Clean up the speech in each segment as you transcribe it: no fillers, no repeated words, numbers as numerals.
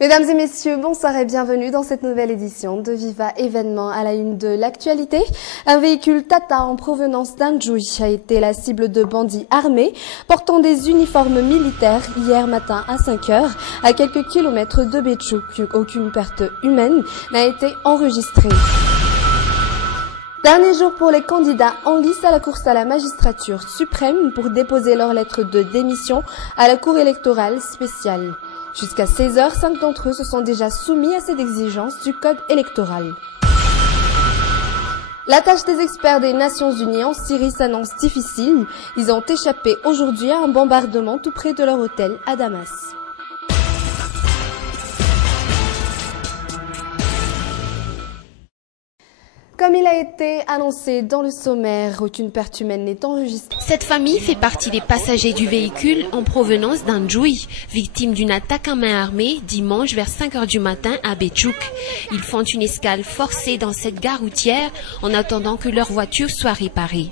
Mesdames et messieurs, bonsoir et bienvenue dans cette nouvelle édition de Viva Événement. À la une de l'actualité, un véhicule Tata en provenance d'Anjouy a été la cible de bandits armés portant des uniformes militaires hier matin à 5 heures à quelques kilomètres de Bétchouk. Aucune perte humaine n'a été enregistrée. Dernier jour pour les candidats en lice à la course à la magistrature suprême pour déposer leur lettre de démission à la Cour électorale spéciale. Jusqu'à 16h, 5 d'entre eux se sont déjà soumis à cette exigence du code électoral. La tâche des experts des Nations Unies en Syrie s'annonce difficile. Ils ont échappé aujourd'hui à un bombardement tout près de leur hôtel à Damas. Comme il a été annoncé dans le sommaire, aucune perte humaine n'est enregistrée. Cette famille fait partie des passagers du véhicule en provenance d'Anjouy, victime d'une attaque à main armée dimanche vers 5 h du matin à Bétchouk. Ils font une escale forcée dans cette gare routière en attendant que leur voiture soit réparée.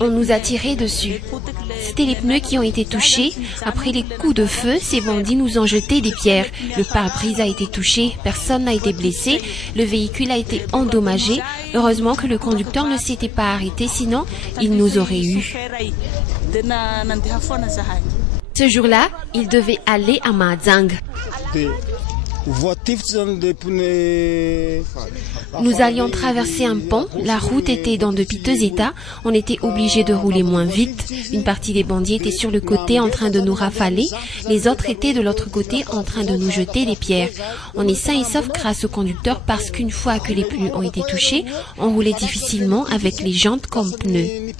On nous a tiré dessus. C'était les pneus qui ont été touchés. Après les coups de feu, ces bandits nous ont jeté des pierres. Le pare-brise a été touché. Personne n'a été blessé. Le véhicule a été endommagé. Heureusement que le conducteur ne s'était pas arrêté, sinon il nous aurait eu. Ce jour-là, il devait aller à Mahajanga. Nous allions traverser un pont, la route était dans de piteux états, on était obligé de rouler moins vite. Une partie des bandits était sur le côté en train de nous rafaler, les autres étaient de l'autre côté en train de nous jeter des pierres. On est sains et saufs grâce au conducteur parce qu'une fois que les pneus ont été touchés, on roulait difficilement avec les jantes comme pneus.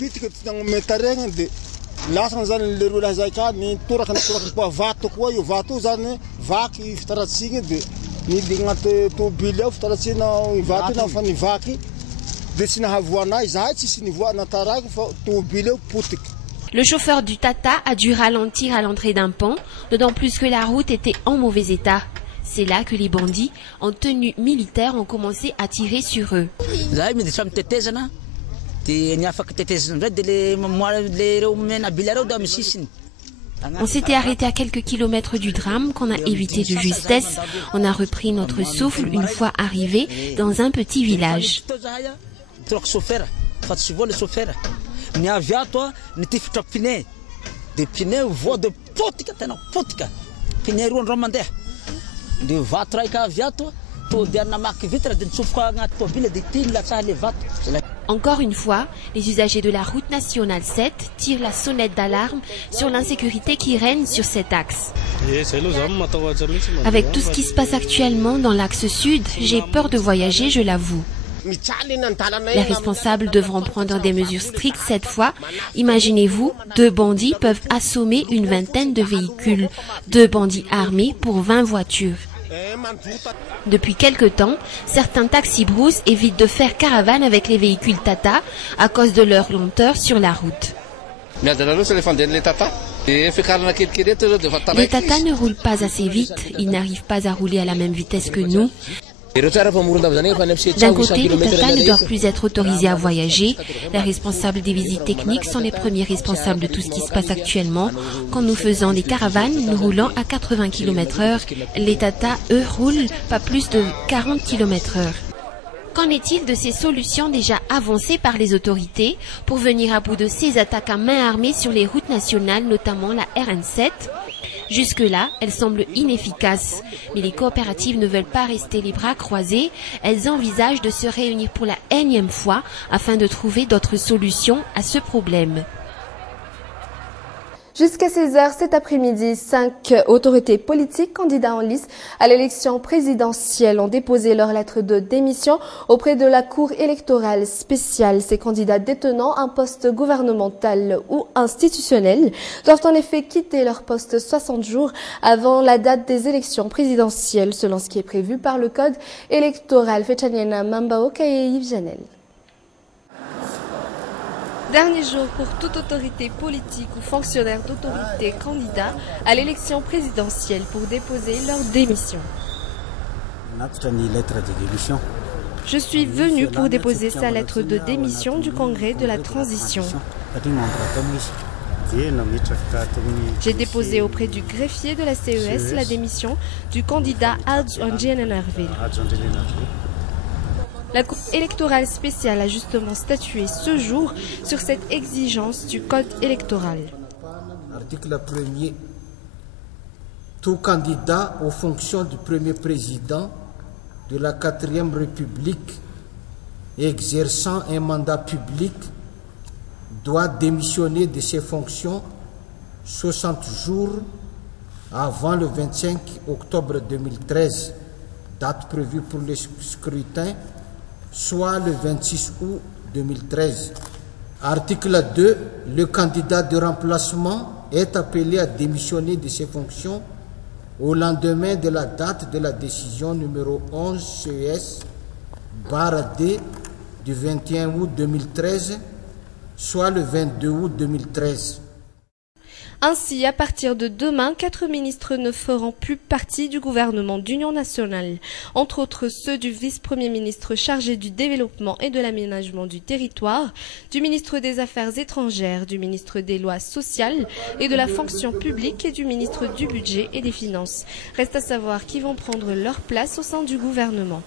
Le chauffeur du Tata a dû ralentir à l'entrée d'un pont, d'autant plus que la route était en mauvais état. C'est là que les bandits, en tenue militaire, ont commencé à tirer sur eux. On s'était arrêté à quelques kilomètres du drame qu'on a évité de justesse. On a repris notre souffle une fois arrivé dans un petit village. Encore une fois, les usagers de la route nationale 7 tirent la sonnette d'alarme sur l'insécurité qui règne sur cet axe. Avec tout ce qui se passe actuellement dans l'axe sud, j'ai peur de voyager, je l'avoue. Les responsables devront prendre des mesures strictes cette fois. Imaginez-vous, 2 bandits peuvent assommer une vingtaine de véhicules. 2 bandits armés pour 20 voitures. Depuis quelque temps, certains taxis-brousses évitent de faire caravane avec les véhicules Tata à cause de leur lenteur sur la route. Les Tata ne roulent pas assez vite, ils n'arrivent pas à rouler à la même vitesse que nous. D'un côté, les Tata ne doivent plus être autorisés à voyager. Les responsables des visites techniques sont les premiers responsables de tout ce qui se passe actuellement. Quand nous faisons des caravanes, nous roulons à 80 km/h. Les Tata, eux, roulent pas plus de 40 km/h. Qu'en est-il de ces solutions déjà avancées par les autorités pour venir à bout de ces attaques à main armée sur les routes nationales, notamment la RN7 ? Jusque-là, elles semblent inefficaces, mais les coopératives ne veulent pas rester les bras croisés. Elles envisagent de se réunir pour la énième fois afin de trouver d'autres solutions à ce problème. Jusqu'à 16h cet après-midi, 5 autorités politiques candidats en lice à l'élection présidentielle ont déposé leur lettre de démission auprès de la Cour électorale spéciale. Ces candidats détenant un poste gouvernemental ou institutionnel doivent en effet quitter leur poste 60 jours avant la date des élections présidentielles, selon ce qui est prévu par le code électoral. Fechaniana Mambao Kaye Janel. Dernier jour pour toute autorité politique ou fonctionnaire d'autorité candidat à l'élection présidentielle pour déposer leur démission. Je suis venu pour déposer sa lettre de démission du Congrès de la Transition. J'ai déposé auprès du greffier de la CES la démission du candidat Adj Anjelenarville. La Cour électorale spéciale a justement statué ce jour sur cette exigence du code électoral. Article 1er. Tout candidat aux fonctions du premier président de la 4e République exerçant un mandat public doit démissionner de ses fonctions 60 jours avant le 25 octobre 2013, date prévue pour le scrutin, soit le 26 août 2013. Article 2. Le candidat de remplacement est appelé à démissionner de ses fonctions au lendemain de la date de la décision numéro 11 CES/D du 21 août 2013, soit le 22 août 2013. Ainsi, à partir de demain, 4 ministres ne feront plus partie du gouvernement d'union nationale, entre autres ceux du vice-premier ministre chargé du développement et de l'aménagement du territoire, du ministre des Affaires étrangères, du ministre des lois sociales et de la fonction publique et du ministre du budget et des finances. Reste à savoir qui vont prendre leur place au sein du gouvernement.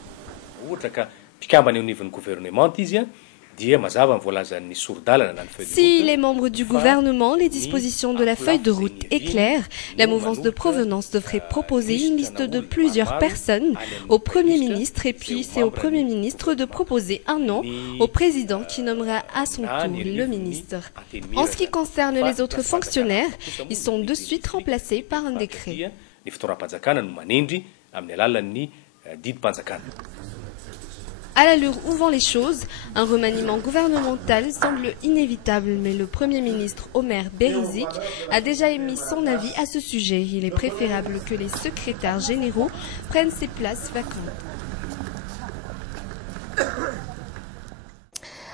Si les membres du gouvernement, les dispositions de la feuille de route est claire, la mouvance de provenance devrait proposer une liste de plusieurs personnes au Premier ministre et puis c'est au Premier ministre de proposer un nom au président qui nommera à son tour le ministre. En ce qui concerne les autres fonctionnaires, ils sont de suite remplacés par un décret. À l'allure où vont les choses, un remaniement gouvernemental semble inévitable, mais le Premier ministre Omer Berizik a déjà émis son avis à ce sujet. Il est préférable que les secrétaires généraux prennent ces places vacantes.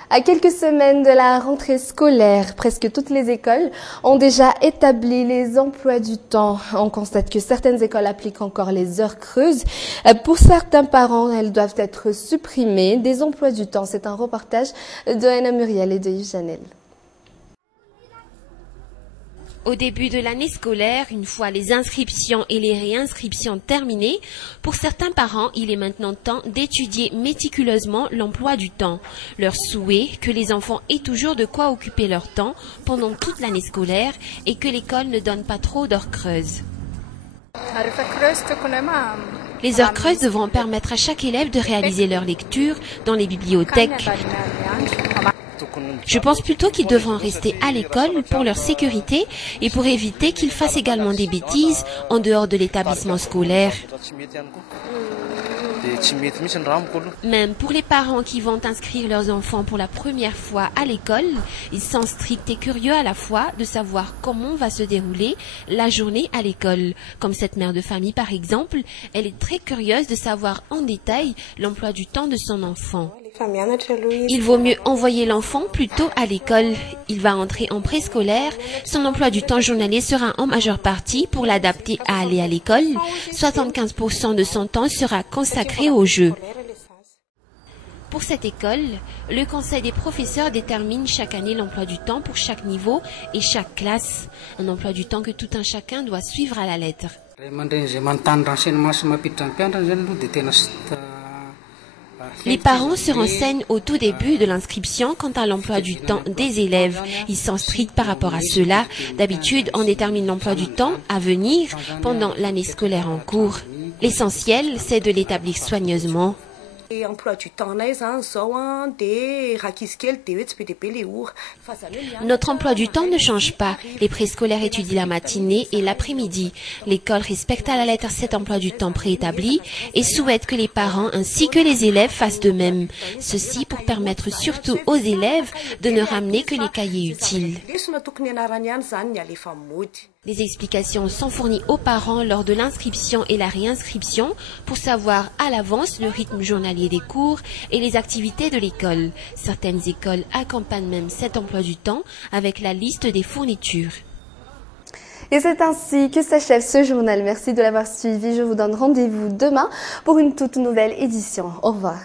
À quelques semaines de la rentrée scolaire, presque toutes les écoles ont déjà établi les emplois du temps. On constate que certaines écoles appliquent encore les heures creuses. Pour certains parents, elles doivent être supprimées. Des emplois du temps, c'est un reportage de Anna Muriel et de Yves Janel. Au début de l'année scolaire, une fois les inscriptions et les réinscriptions terminées, pour certains parents, il est maintenant temps d'étudier méticuleusement l'emploi du temps. Leur souhait, que les enfants aient toujours de quoi occuper leur temps pendant toute l'année scolaire et que l'école ne donne pas trop d'heures creuses. Les heures creuses devront permettre à chaque élève de réaliser leur lecture dans les bibliothèques. Je pense plutôt qu'ils devront rester à l'école pour leur sécurité et pour éviter qu'ils fassent également des bêtises en dehors de l'établissement scolaire. Même pour les parents qui vont inscrire leurs enfants pour la première fois à l'école, ils sont stricts et curieux à la fois de savoir comment va se dérouler la journée à l'école. Comme cette mère de famille par exemple, elle est très curieuse de savoir en détail l'emploi du temps de son enfant. Il vaut mieux envoyer l'enfant plus tôt à l'école. Il va entrer en préscolaire. Son emploi du temps journalier sera en majeure partie pour l'adapter à aller à l'école. 75% de son temps sera consacré aux jeux. Pour cette école, le conseil des professeurs détermine chaque année l'emploi du temps pour chaque niveau et chaque classe. Un emploi du temps que tout un chacun doit suivre à la lettre. Les parents se renseignent au tout début de l'inscription quant à l'emploi du temps des élèves. Ils sont stricts par rapport à cela. D'habitude, on détermine l'emploi du temps à venir pendant l'année scolaire en cours. L'essentiel, c'est de l'établir soigneusement. Notre emploi du temps ne change pas. Les préscolaires étudient la matinée et l'après-midi. L'école respecte à la lettre cet emploi du temps préétabli et souhaite que les parents ainsi que les élèves fassent de même. Ceci pour permettre surtout aux élèves de ne ramener que les cahiers utiles. Des explications sont fournies aux parents lors de l'inscription et la réinscription pour savoir à l'avance le rythme journalier des cours et les activités de l'école. Certaines écoles accompagnent même cet emploi du temps avec la liste des fournitures. Et c'est ainsi que s'achève ce journal. Merci de l'avoir suivi. Je vous donne rendez-vous demain pour une toute nouvelle édition. Au revoir.